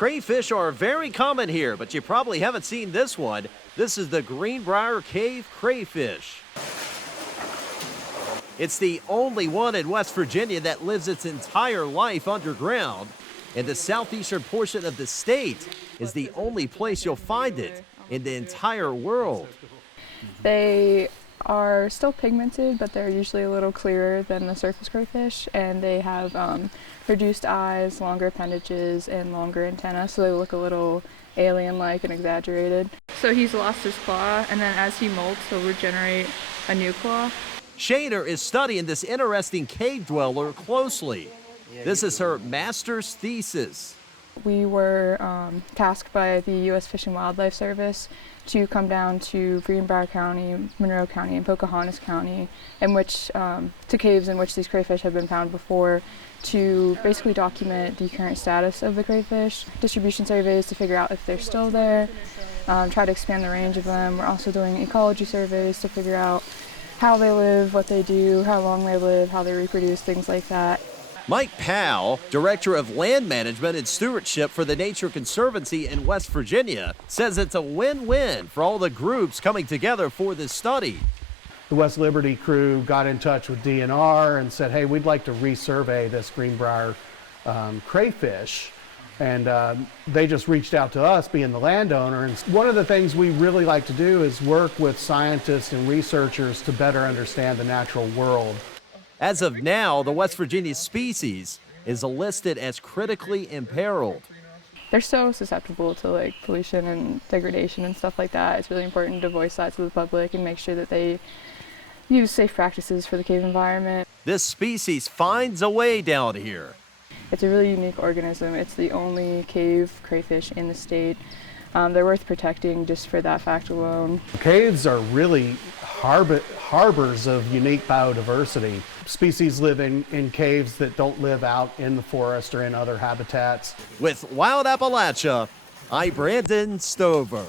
Crayfish are very common here, but you probably haven't seen this one. This is the Greenbrier cave crayfish. It's the only one in West Virginia that lives its entire life underground, and the southeastern portion of the state is the only place you'll find it in the entire world. They are still pigmented, but they're usually a little clearer than the surface crayfish, and they have reduced eyes, longer appendages, and longer antennae, so they look a little alien-like and exaggerated. So he's lost his claw, and then as he molts, he'll regenerate a new claw. Shader is studying this interesting cave dweller closely. This is her master's thesis. We were tasked by the U.S. Fish and Wildlife Service to come down to Greenbrier County, Monroe County, and Pocahontas County, to caves in which these crayfish have been found before, to basically document the current status of the crayfish, distribution surveys to figure out if they're still there, try to expand the range of them. We're also doing ecology surveys to figure out how they live, what they do, how long they live, how they reproduce, things like that. Mike Powell, Director of Land Management and Stewardship for the Nature Conservancy in West Virginia, says it's a win-win for all the groups coming together for this study. The West Liberty crew got in touch with DNR and said, hey, we'd like to resurvey this Greenbrier crayfish. And they just reached out to us, being the landowner. And one of the things we really like to do is work with scientists and researchers to better understand the natural world. As of now, the West Virginia species is listed as critically imperiled. They're so susceptible to pollution and degradation and stuff like that. It's really important to voice that to the public and make sure that they use safe practices for the cave environment. This species finds a way down here. It's a really unique organism. It's the only cave crayfish in the state. They're worth protecting just for that fact alone. Caves are really harbors of unique biodiversity. Species live in caves that don't live out in the forest or in other habitats. With Wild Appalachia, I'm Brandon Stover.